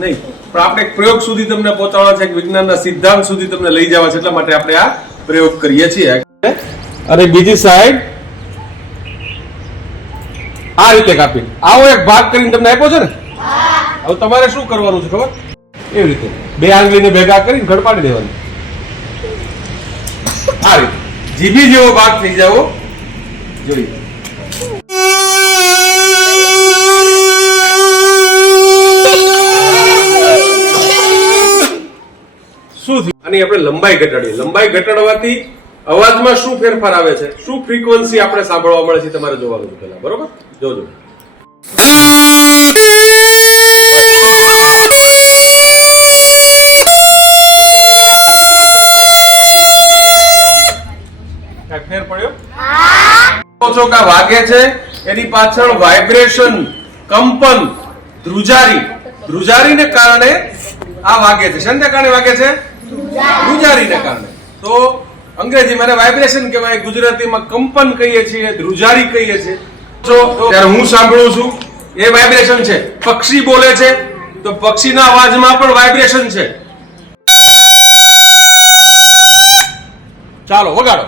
નહીં, પણ આપણે એક પ્રયોગ સુધી તમને પહોંચાડવા છે, એક વિજ્ઞાનના સિદ્ધાંત સુધી તમને લઈ જવા છે, એટલા માટે આપણે આ પ્રયોગ કરીએ છીએ. અને બીજી સાઈડ આ રીતે કાપી આવો એક ભાગ કરીને તમને આપ્યો છે ને. હવે તમારે શું કરવાનું છે ખબર? એવી રીતે બે આંગળીને ભેગા કરીને ઘડપાડી દેવાની. આ રીતે જીભી જેવો ભાગ થઈ જવો જોઈએ. શું થયું? આની આપણે લંબાઈ ઘટાડીએ. લંબાઈ ઘટાડવાથી અવાજમાં શું ફેરફાર આવે છે, શું ફ્રીક્વન્સી આપણે સાંભળવા મળે છે, તમારે જોવાનું છે પહેલા. બરોબર? જોજો. કઈ ફેર પડ્યો? છો કે વાગે છે એની પાછળ વાઇબ્રેશન, કંપન, ધ્રુજારીને કારણે આ વાગે છે. શેને કારણે વાગે છે? ધ્રુજારીને કારણે. તો અંગ્રેજીમાં એને વાઇબ્રેશન કહેવાય, ગુજરાતીમાં કંપન કહીએ છીએ, ધ્રુજારી કહીએ છીએ. ત્યારે હું સાંભળું છું એ વાઇબ્રેશન છે. પક્ષી બોલે છે તો પક્ષીના અવાજમાં પણ વાઇબ્રેશન છે. ચાલો વગાડો.